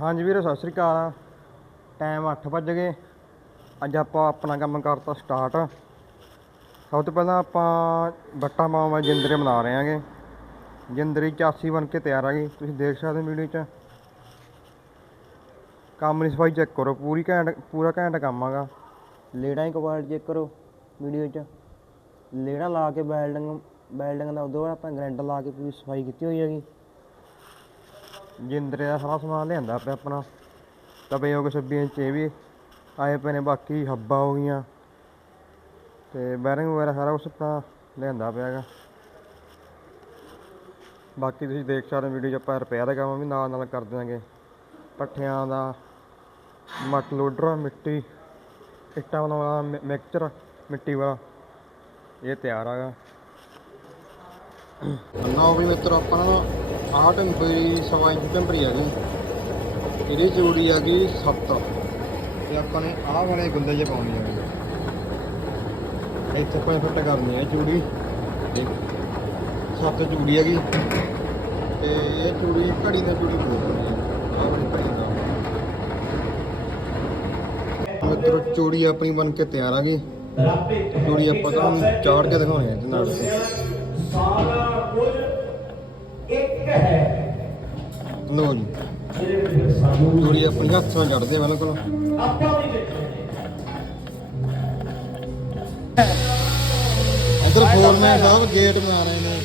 ਹਾਂਜੀ ਵੀਰੋ, ਸਤਿ ਸ੍ਰੀ ਅਕਾਲ। ਟਾਈਮ 8 ਵੱਜ ਗਏ। ਅੱਜ ਆਪਾਂ ਆਪਣਾ ਕੰਮ ਕਰਤਾ ਸਟਾਰਟ ਸਭ ਤੋਂ ਪਹਿਲਾਂ ਆਪਾਂ ਬੱਟਾ ਮਾਵਾ ਜਿੰਦਰੇ ਬਣਾ ਰਹੇ ਹਾਂਗੇ। ਜਿੰਦਰੀ ਚਾਸੀ ਬਣ ਕੇ ਤਿਆਰ ਆ ਗਈ। ਤੁਸੀਂ ਦੇਖ ਸਕਦੇ ਹੋ ਵੀਡੀਓ 'ਚ। ਕੰਮ ਦੀ ਸਫ਼ਾਈ ਚੈੱਕ ਕਰੋ। ਪੂਰੀ ਘੈਂਟ, ਪੂਰਾ ਘੈਂਟ ਕੰਮ ਆਗਾ ਲੇੜਾਂ ਦੀ ਕੁਆਲਿਟੀ ਚੈੱਕ ਕਰੋ ਵੀਡੀਓ 'ਚ। ਲੇੜਾ ਲਾ ਕੇ ਬੈਲਡਿੰਗ ਬੈਲਡਿੰਗ ਦਾ ਉਦੋਂ ਬਾਅਦ ਆਪਾਂ ਗਰੈਂਡ ਲਾ ਕੇ ਪੂਰੀ ਸਫ਼ਾਈ ਕੀਤੀ ਹੋਈ ਹੈਗੀ। ਜਿੰਦਰੇ ਦਾ ਸਾਰਾ ਸਮਾਨ ਲਿਆਂਦਾ ਪਿਆ ਆਪਣਾ। ਤਵੇ ਹੋ ਗਏ, ਸਬਜ਼ੀਆਂ 'ਚ ਇਹ ਵੀ ਆਏ ਪਏ ਨੇ ਬਾਕੀ ਹੱਬਾਂ ਹੋ ਗਈਆਂ। ਤੇ ਬੈਰਿੰਗ ਵਗੈਰਾ ਸਾਰਾ ਕੁਛ ਆਪਣਾ ਲਿਆਂਦਾ ਪਿਆ ਹੈਗਾ। ਬਾਕੀ ਤੁਸੀਂ ਦੇਖ ਸਕਦੇ ਹੋ ਵੀਡੀਓ 'ਚ ਆਪਾਂ ਰਿਪੇਅਰ ਦਾ ਕੰਮ ਵੀ ਨਾਲ ਨਾਲ ਕਰ ਦਿਆਂਗੇ। ਪੱਠਿਆਂ ਦਾ ਮਟ ਲੋਡਰ, ਮਿੱਟੀ, ਇੱਟਾਂ ਬਣਾਉਣ ਵਾਲਾ, ਮਿ- ਮਿਕਸਚਰ, ਮਿੱਟੀ ਵਾਲਾ, ਇਹ ਤਿਆਰ ਹੈਗਾ। ਲਓ ਵੀ ਮਿੱਤਰੋ ਆਪਾਂ। ਨਾ ਆਹ ਟੈਂਪਰੀ ਸਵਾ ਇੰਚ ਟੈਂਪਰੀ ਆ ਗਈ ਇਹਦੀ ਚੂੜੀ ਆ ਗਈ 7 ਤੇ ਆਪਾਂ ਨੇ ਆਹ ਵਾਲੇ ਗੁੰਦੇ ਜੇ ਪਾਉਣੀ ਆ ਇੱਥੇ ਆਪਾਂ ਫਿੱਟ ਕਰਨੀ ਹੈ ਚੂੜੀ। ਦੇਖ, ਸੱਤ ਚੂੜੀ ਹੈਗੀ ਤੇ ਇਹ ਚੂੜੀ ਘੜੀ ਦਾ ਚੂੜੀ ਬੋਲਦੀ ਹੈ ਚੂੜੀ ਆਪਣੀ ਬਣ ਕੇ ਤਿਆਰ ਆ ਗਈ। ਚੂੜੀ ਆਪਾਂ ਤੁਹਾਨੂੰ ਚਾੜ ਕੇ ਦਿਖਾਉਣੀ ਹੈ ਇਹਦੇ ਨਾਲ। ਸਾਰਾ ਕੁਝ ਇੱਕ ਹੈ। ਲੋ ਜੀ। ਵਿੱਚ ਸਾਨੂੰ ਚੂੜੀ ਆਪਣੀ ਹੱਥ ਨਾਲ ਚੜਦੇ ਆ ਬਿਲਕੁਲ। ਆਪਾਂ ਵੀ ਇੱਧਰ ਫੋਰਮੈਨ ਸਾਹਿਬ ਗੇਟ ਬਣਾ ਰਹੇ ਨੇ।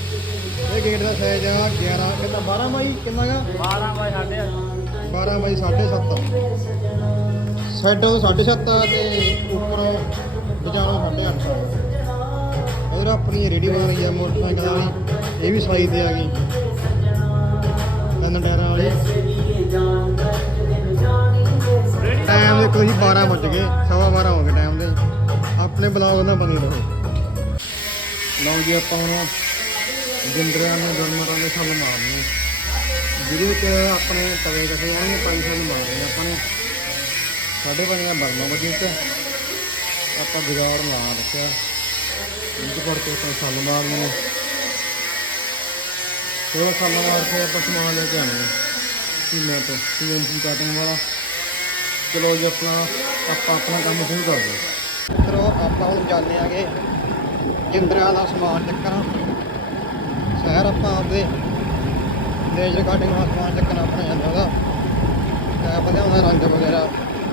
ਇਹ ਗੇਟ ਦਾ ਸਾਈਜ਼ ਆ 11 ਕਿੰਨਾ 12 ਬਾਈ ਕਿੰਨਾ ਗਾ? 12 ਬਾਈ ਸਾਡੇ 12 ਬਾਈ 7.5 ਸਾਈਡਾਂ ਤੋਂ 7.5 ਤੇ ਉੱਪਰ ਵਿਚਾਲੋਂ 8.5 ਉਧਰ ਆਪਣੀ ਰੇਡੀ ਬਣ ਰਹੀ ਆ ਮੋਟਰਸਾਈਕਲ ਵਾਲੀ। ਇਹ ਵੀ ਸਾਈਜ਼ ਤੇ ਆ ਗਈ। ਤਿੰਨ ਟਾਇਰਾਂ ਵਾਲੀ ਟਾਈਮ ਦੇਖੋ ਜੀ 12 ਵੱਜ ਗਏ ਸਵਾ 12 ਹੋ ਗਏ ਟਾਈਮ ਦੇ। ਆਪਣੇ ਬਲੌਗ ਨਾਲ ਬਣੇ ਰਹੋ। ਲਓ ਜੀ ਆਪਾਂ ਹੁਣ ਜਿੰਦਰਿਆਂ ਨੂੰ ਗਰਮਰਾਂ ਦੇ ਛੱਲ ਮਾਰਨੀ। ਜਿਹਦੇ ਵਿੱਚ ਆਪਣੇ ਤਵੇ ਕਸੇ ਆਉਣਗੇ ਪੰਜ ਛੱਲ ਮਾਰਨੇ ਆਪਾਂ ਨੇ। ਸਾਡੇ ਬਣਿਆ ਬਰਮਾ ਵਜੇ ਤੇ। ਆਪਾਂ ਜੁਗਾੜ ਲਾ ਰੱਖਿਆ। ਇਹਦੇ ਪਰ ਕੇ ਆਪਾਂ ਛੱਲ ਮਾਰਨੇ। ਨੇ ਤੇ ਉਹ ਛੱਲ ਮਾਰ ਕੇ ਆਪਾਂ ਸਮਾਨ ਲੈ ਕੇ ਆਉਣਾ ਸੀਮਾ ਤੋਂ ਸੀਐਨਸੀ ਕਾਟਿੰਗ ਵਾਲਾ। ਚਲੋ ਜੀ, ਆਪਣਾ, ਆਪਾਂ ਆਪਣਾ ਕੰਮ ਸ਼ੁਰੂ ਕਰਦੇ ਹਾਂ ਚਲੋ ਆਪਾਂ ਹੁਣ ਜਾਂਦੇ ਆਗੇ ਜਿੰਦਰਿਆਂ ਦਾ ਸਮਾਨ ਚੱਕਣਾ। ਸ਼ਹਿਰ ਆਪਾਂ ਆਪਦੇ ਲੇਜ਼ਰ ਕਾਟਿੰਗ ਦਾ ਸਮਾਨ ਚੱਕਣਾ ਆਪਣਾ ਜਾਂਦਾ ਉਹਦਾ ਟੈਪ ਬਣਿਆ ਰੰਗ ਵਗੈਰਾ,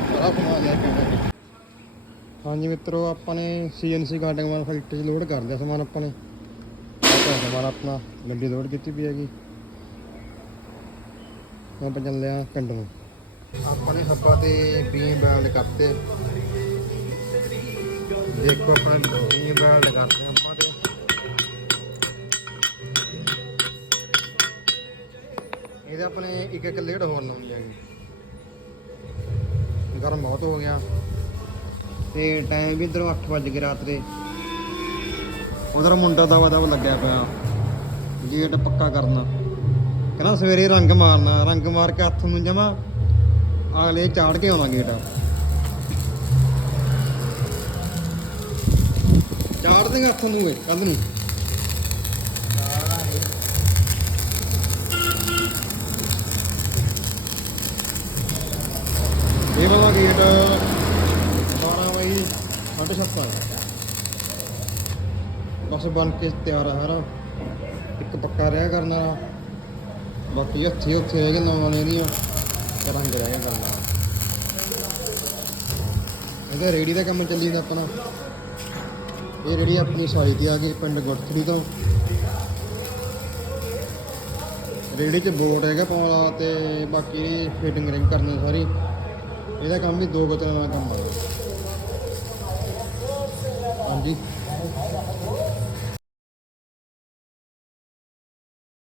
ਸਾਰਾ ਸਮਾਨ ਲੈ ਕੇ ਆਉਣਾ ਹਾਂਜੀ ਮਿੱਤਰੋ, ਆਪਾਂ ਨੇ ਸੀਐਨਸੀ ਕਾਟਿੰਗ ਵਾਲਾ ਫੈਕਟਰੀ 'ਚ ਲੋਡ ਕਰ ਲਿਆ ਸਮਾਨ ਆਪਾਂ ਨੇ। ਆਪਣਾ ਆਪਣਾ ਗੱਡੀ ਲੋਡ ਕੀਤੀ ਪਈ ਹੈਗੀ। ਹੁਣ ਆਪਾਂ ਚੱਲੇ ਆ ਪਿੰਡ ਨੂੰ। ਆਪਾਂ ਨੇ ਹੱਬਾ ਤੇ ਬੀਮ ਬੈਲਡ ਕਰਤੇ। ਦੇਖੋ ਆਪਾਂ ਬੀਮ ਬੈਲਡ ਕਰਦੇ ਆਪਾਂ ਤੇ। ਇਹਦੇ ਆਪਣੇ ਇੱਕ ਇੱਕ ਲੇਡ ਹੋਰ ਲਾਉਣੀ ਹੈਗੀ ਗਰਮ ਬਹੁਤ ਹੋ ਗਿਆ। ਤੇ ਟਾਈਮ ਵੀ ਇਧਰੋਂ 8 ਵਜ ਗਏ ਰਾਤ ਦੇ। ਉਧਰ ਮੁੰਡਾ ਦਵਾ ਦਵਾ ਲੱਗਿਆ ਪਿਆ। ਗੇਟ ਪੱਕਾ ਕਰਨਾ। ਕਹਿੰਦਾ ਸਵੇਰੇ ਰੰਗ ਮਾਰਨਾ। ਰੰਗ ਮਾਰ ਕੇ ਹੱਥ ਨੂੰ ਜਮਾ ਅਗਲੇ ਚਾੜ ਕੇ ਆਉਣਾ ਗੇਟ। ਚਾੜ ਦੇਗਾ ਹੱਥ ਨੂੰ ਕੱਲ ਨੂੰ। ਇਹ ਵਾਲਾ ਗੇਟ 12 ਵਜੇ 7:30 ਬਸ ਬਣ ਕੇ ਤਿਆਰ ਆ ਹਰਾ ਇੱਕ ਪੱਕਾ ਰਿਆ ਕਰਨਾ ਬਾਕੀ ਹੱਥੀ ਉੱਥੇ ਰਹਿ ਗਏ ਨੌਵਾਂ ਇਹਦੀਆਂ ਕਰਾਂਗੇ ਰਹਿ ਗਿਆ ਕਰਨਾ ਇਹਦਾ ਰੇੜੀ ਦਾ ਕੰਮ ਚੱਲੀ ਜਾਂਦਾ ਆਪਣਾ। ਇਹ ਰੇੜੀ ਆਪਣੀ ਸਾਈ ਦੀ ਆ ਗਈ ਪਿੰਡ ਗੁਰਥੜੀ ਤੋਂ। ਰੇੜੀ 'ਚ ਬੋਰਡ ਹੈਗਾ ਪਾਉਣਾ ਤੇ ਬਾਕੀ ਫਿਟਿੰਗ ਰਿੰਗ ਕਰਨੀ ਸਾਰੀ। ਇਹਦਾ ਕੰਮ ਵੀ ਦੋ ਬਤਲਾਂ ਦਾ ਕੰਮ ਆ। ਹਾਂਜੀ।